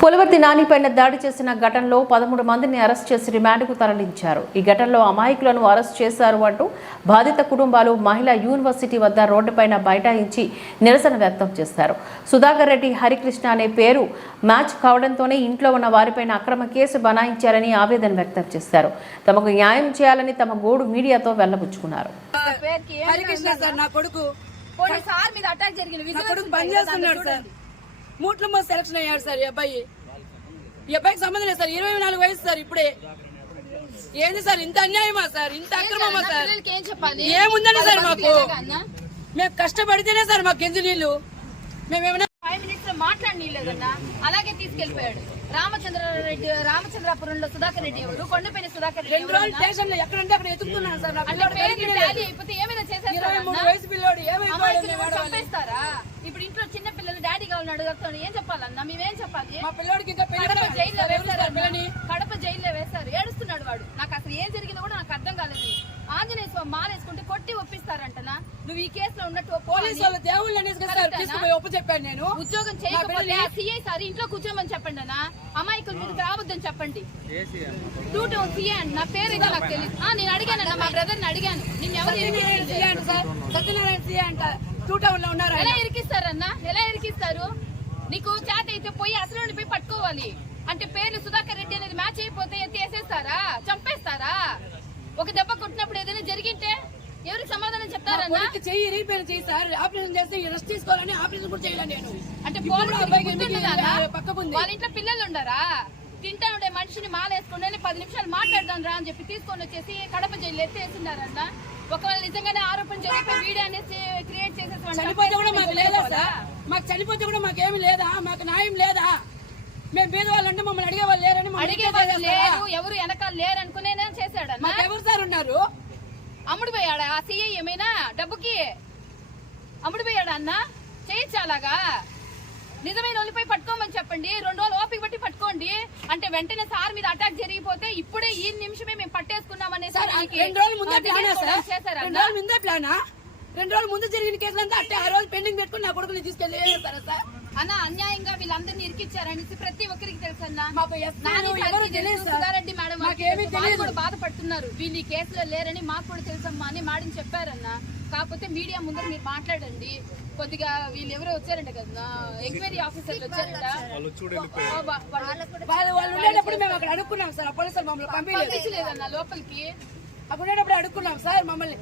పులవర్తి నానిపైన దాడి చేసిన ఘటనలో పదమూడు మందిని అరెస్ట్ చేసి రిమాండ్కు తరలించారు. ఈ ఘటనలో అమాయకులను అరెస్ట్ చేశారు అంటూ బాధిత కుటుంబాలు మహిళా యూనివర్సిటీ వద్ద రోడ్డుపైన బైఠాయించి నిరసన వ్యక్తం చేశారు. సుధాకర్ రెడ్డి హరికృష్ణ అనే పేరు మ్యాచ్ కావడంతోనే ఇంట్లో ఉన్న వారిపైన అక్రమ కేసు బనాయించారని ఆవేదన వ్యక్తం చేశారు. తమకు న్యాయం చేయాలని తమ గోడు మీడియాతో హరికృష్ణ సార్ నా కొడుకు. పోనీ సార్ మీద అటాక్ జరిగిన సార్ మూట్లమ్మ సెలక్షన్ అయ్యాడు సార్ ఈ అబ్బాయి. ఈ అబ్బాయికి సంబంధం లేదు సార్. ఇరవై నాలుగు వయసు సార్ ఇప్పుడే. ఏంది సార్ ఇంత అన్యాయమా సార్? ఇంత అక్రమమా సార్? ఏముందండి సార్ మాకు? మేము కష్టపడితేనే సార్ మాకు గెంజి నీళ్ళు. మేమేమైనా ఫైవ్ మినిట్స్లో మాట్లాడనీయలేదన్న అలాగే తీసుకెళ్ళిపోయాడు రామచంద్రారెడ్డి రామచంద్రాపురంలో సుధాకర్ రెడ్డి ఎవరు? కొండపైన సుధాకర్ రెడ్డి ఎక్కడంటే అక్కడ ఎత్తుకుతున్నాను సార్. అయిపోతే ఏమైనా ఇరవై మూడు చేసేస్తారన్న వయసు పిల్లోడు ఏమైపోయాడు అమాయకులు మేము కూడా ఆడవాళ్ళు. చంపేస్తారా ఇప్పుడు ఇంట్లో చిన్న పిల్లలు డాడీ కావాలని అడుగుతాను ఏం చెప్పాలన్నా మేమేం చెప్పాలి మా పిల్లోడికి ఇంకా కడప జైల్లో పిల్లని? కడప జైల్లో వేశారు. ఏడుస్తున్నాడు వాడు. నాకు అసలు ఏం జరిగిందో కూడా నాకు అర్థం కాలేదు. ఆంజనేయ స్వామి మాలేసుకుంటే కొట్టి ఒప్పిస్తారంటనా? నువ్వు ఈ కేసులో ఉన్నట్టు. పోలీసు వాళ్ళు దేవుళ్ళు అనేసి ఒప్పు చెప్పాను నేను. ఉద్యోగం చేయకపోతే సిఐ సార్ ఇంట్లో కూర్చోమని చెప్పండి అన్న. అమాయకుల మీదకి రావద్దని చెప్పండి. టూ టౌన్ సిఐ అండి నా పేరు ఏదో నాకు తెలియదు నేను అడిగాను మా బ్రదర్ని అడిగాను. నిన్ను ఎవరు సత్యనారాయణ? సీఏ అంట టూ టౌన్లో ఉన్నారు. ఎలా ఇరికిస్తారన్నా? ఎలా ఇరికిస్తారు? నీకు చేత అయితే పోయి అసలు పోయి పట్టుకోవాలి. అంటే పేర్లు సుధాకర్ రెడ్డి అనేది మ్యాచ్ అయిపోతే ఎత్తి వేసేస్తారా? చంపేస్తారా? ఒక దెబ్బ కొట్టినప్పుడు ఏదైనా జరిగింటే ఎవరికి సమాధానం చెప్తారన్నా? కొడుకు చెయ్యి ఇరిగిపోయిన చెయ్యి సార్. ఆపరేషన్ చేస్తే రెస్ట్ తీసుకోవాలని ఆపరేషన్ కూడా చేయలే నేను. అంటే వాళ్ళ ఇంట్లో పిల్లలు ఉండరా? తింటా ఉండే మనిషిని మాలేసుకుని పది నిమిషాలు మాట్లాడదాం రా అని చెప్పి తీసుకొని వచ్చేసి కడప జైలు ఎత్తేసిండారన్న ఒకవేళ నిజంగానే ఆరోపణ జరిగితే వీడియో అనేసి క్రియేట్ చేసేసి చనిపోతే కూడా మాకు లేదా? సార్? మాకు చనిపోతే కూడా మాకేమి లేదా? మాకు న్యాయం లేదా? మేము పేదవాళ్ళు అంటే మమ్మల్ని అడిగే వాళ్ళు లేరని మమ్మల్ని అడిగే కేసు వాళ్ళు వేసేస్తారా? లేరు ఎవరు వెనకాల లేరు అనుకునే మాకు ఎవరు సార్ ఉన్నారు? అమ్ముడు పోయాడా? ఆ సీఐ ఏమైనా డబ్బుకి అమ్ముడు పోయాడా అన్న? చేయొచ్చు అలాగా నిజమైన వాళ్ళపై పట్టుకోమని చెప్పండి. రెండు రోజులు ఓపిక బట్టి పట్టుకోండి. అంటే వెంటనే సార్ మీద అటాక్ జరిగిపోతే ఇప్పుడే ఈ నిమిషమే మేము పట్టేసుకున్నాం అనేసి సార్ దానికి, రెండు రోజుల ముందే ఆ, ప్లానా డిలే సార్? చేశారా రెండు? రోజుల ముందే జరిగిన కేసులంతా అంటే ఆ రోజు పెండింగ్ పెట్టుకుని నా కొడుకుని తీసుకెళ్ళి ఏం చేస్తారా సార్? అన్న అన్యాయంగా వీళ్ళందరినీ ఇరికిచ్చారనేసి ప్రతి ఒక్కరికి తెలుసు సార్. సుధారెడ్డి మేడం కూడా బాధపడుతున్నారు. వీళ్ళు ఈ కేసులో లేరని మాకు కూడా తెలుసమ్మా అని మేడం చెప్పారన్న. కాకపోతే మీడియా ముందర మీరు మాట్లాడండి. కొద్దిగా వీళ్ళు ఎవరో వచ్చారంట కదా ఎంక్వైరీ ఆఫీసర్లు వచ్చారంట. ఆ, వా- వాళ్ళ- వాళ్ళు వాళ్ళు ఉండేటప్పుడు మేము అక్కడ అడుక్కున్నాం సార్. పోలీసులు మమ్మల్ని పంపించలేదు. పంపించలేదన్న లోపలికి. ఉండేటప్పుడు అడుక్కున్నాం సార్ మమ్మల్ని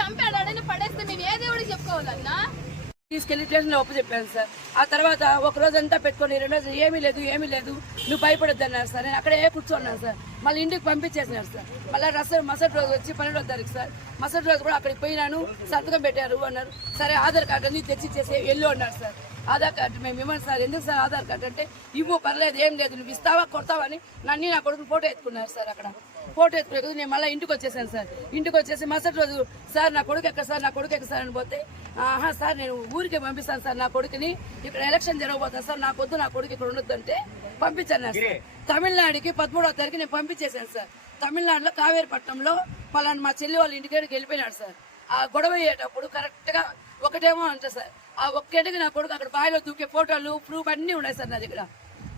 చంపాడు పడేస్తే మేము ఏ దేవుడికి చెప్పుకోవాలన్నా? తీసుకెళ్ళి ఒప్పు చెప్పాను సార్ ఆ తర్వాత ఒక రోజు అంతా పెట్టుకొని రెండు రోజులు ఏమీ లేదు ఏమీ లేదు నువ్వు భయపడొద్దు అన్నారు సార్ నేను అక్కడే కూర్చున్నాను సార్. మళ్ళీ ఇంటికి పంపించేసినారు సార్. మళ్ళీ రస మసటి రోజు వచ్చి పన్నెండో తారీఖు సార్. మసటి రోజు కూడా అక్కడికి పోయినాను సంతకం పెట్టారు అన్నారు. సరే ఆధార్ కార్డు అన్ని తెచ్చి ఇచ్చేసి వెళ్ళు అన్నారు సార్. ఆధార్ కార్డు మేము ఇవ్వండి సార్. ఎందుకు సార్ ఆధార్ కార్డు అంటే ఇవ్వు పర్లేదు ఏం లేదు నువ్వు ఇస్తావా కొడతావా అని నన్ను నా కొడుకు ఫోటో ఎత్తుకున్నారు సార్ అక్కడ. ఫోటో ఎత్తుకునే నేను మళ్ళీ ఇంటికి వచ్చేసాను సార్. ఇంటికి వచ్చేసి మరుసటి రోజు సార్ నా కొడుకు ఎక్కడ సార్ నా కొడుకు ఎక్కడ సార్ అని పోతే ఆహా సార్ నేను ఊరికి పంపిస్తాను సార్ నా కొడుకుని. ఇక్కడ ఎలక్షన్ జరగబోతాను సార్ నా పొద్దు నా కొడుకు ఇక్కడ ఉండొద్దంటే పంపించాను సార్. తమిళనాడుకి పదమూడవ తారీఖు నేను పంపించేశాను సార్. తమిళనాడులో కావేరిపట్నంలో పలానా మా చెల్లి వాళ్ళ ఇంటికాడికి వెళ్ళిపోయినాడు సార్. ఆ గొడవ అయ్యేటప్పుడు కరెక్ట్గా ఒకటేమో అంటే సార్. ఆ ఒక్కటికి నా కొడుకు అక్కడ బావిలో దూకే ఫోటోలు ప్రూఫ్ అన్నీ ఉన్నాయి సార్ నా దగ్గర.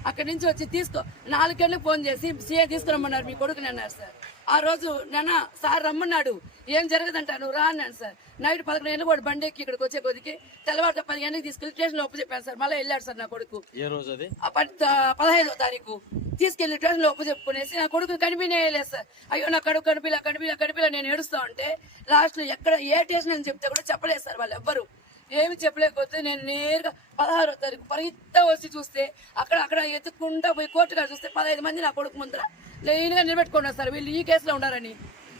అక్కడి నుంచి వచ్చి తీసుకో. నాలుగు గంటలకు ఫోన్ చేసి సీఏ తీసుకురమ్మన్నారు మీ కొడుకుని అన్నారు సార్. ఆ రోజు నాన్న సార్ రమ్మన్నాడు. ఏం జరగదంట నువ్వు రా అన్నాను సార్. నైట్ పదకొండు గంటలకు వాడు బండి ఎక్కి ఇక్కడికి వచ్చే కొద్దికి తెల్లవారితో పది గంటలకు తీసుకెళ్ళి స్టేషన్లో ఒప్పు చెప్పాను సార్. మళ్ళీ వెళ్ళాడు సార్ నా కొడుకు. ఏ రోజు అది? పదహైదో తారీఖు. తీసుకెళ్ళి లో ఒప్పు చెప్పుకునేసి నా కొడుకు కనిపించలేదు సార్. అయ్యో నా కడుపు కనిపిలా కనిపిలా కనిపిలా నేను ఏడుస్తా ఉంటే లాస్ట్ ఎక్కడ ఏ స్టేషన్ అని చెప్తే కూడా చెప్పలేదు సార్ వాళ్ళు ఎవ్వరు. ఏమి చెప్పలేకపోతే నేను నేరుగా పదహారో తారీఖు పరిగెత్త వచ్చి చూస్తే అక్కడ అక్కడ ఎత్తుకుంటా పోయి కోర్టు కాడ చూస్తే పదహైదు మంది నా కొడుకు ముందర. లైన్గా నిలబెట్టుకున్నారు సార్ వీళ్ళు ఈ కేసులో ఉన్నారని.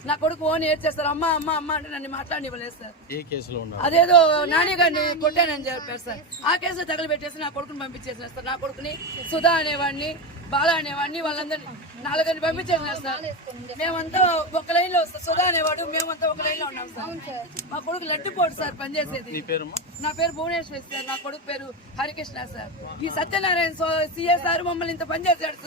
నా కొడుకు ఓన్ ఏడ్ చేస్తారు అమ్మ అమ్మ అమ్మ అంటే నన్ను మాట్లాడనివ్వలేదు సార్. ఏ కేసులో అదేదో నాని గారిని కొట్టానని చెప్పారు సార్. ఆ కేసు తగలబెట్టేసి నా కొడుకుని పంపించేసినారు సార్. నా కొడుకుని సుధా అనేవాడిని బాల అనేవాడిని వాళ్ళందరినీ నాలుగని పంపించేసినారు సార్. మేమంతా ఒక లైన్లో వస్తాం. సుధా అనేవాడు మేమంతా ఒక లైన్లో ఉన్నాం సార్. మా కొడుకు లడ్డుపోటు సార్ పనిచేసేది. నీ పేరమ్మా? నా పేరు భువనేశ్వరి సార్. నా కొడుకు పేరు హరికృష్ణ సార్. ఈ సత్యనారాయణ సిఎస్ సార్ మమ్మల్ని ఇంత పనిచేసాడు సార్.